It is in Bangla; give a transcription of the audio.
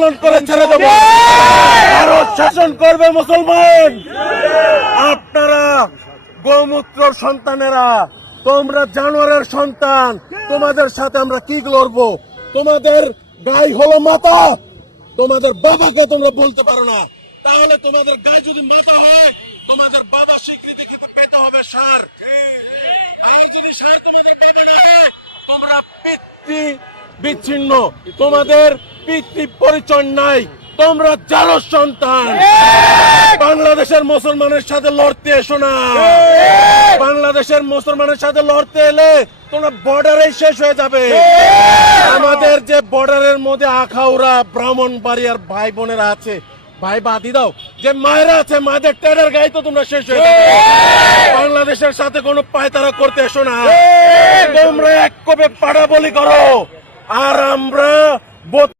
পালন করে ছেড়ে দেবো। ভারত শাসন করবে মুসলমান। আপনারা গোমূত্র সন্তানেরা, তোমরা জানোয়ারের সন্তান। তোমাদের সাথে আমরা কি লড়বো? তোমাদের গাই হলো মাতা। তোমাদের বাবাকে তোমরা বলতে পারো না। তাহলে তোমাদের গায়ে যদি মাথা হয়, তোমাদের বাবা স্বীকৃতি কিন্তু পেতে হবে সার। আর যদি সার তোমাদের পেতে না তোমরা পিতৃ বিচ্ছিন্ন। তোমাদের পিতৃ পরিচয় নাই। তোমরা জানো সন্তান। বাংলাদেশের মুসলমানের সাথে লড়তে এসো না। বাংলাদেশের মুসলমানের সাথে লড়তে এলে তোমরা বর্ডারে শেষ হয়ে যাবে। আমাদের যে বর্ডারের মধ্যে আখাউরা ব্রাহ্মণ বাড়ি আর ভাই বোনেরা আছে, ভাই বাদি দাও, যে মায়েরা আছে, মায়েদের টেডার গায়ে তো তোমরা শেষ হয়ে যাবে। বাংলাদেশের সাথে কোনো পায়তারা করতে এসো না। তোমরা এক কবে পাড়া বলি করো। আর আমরা বত-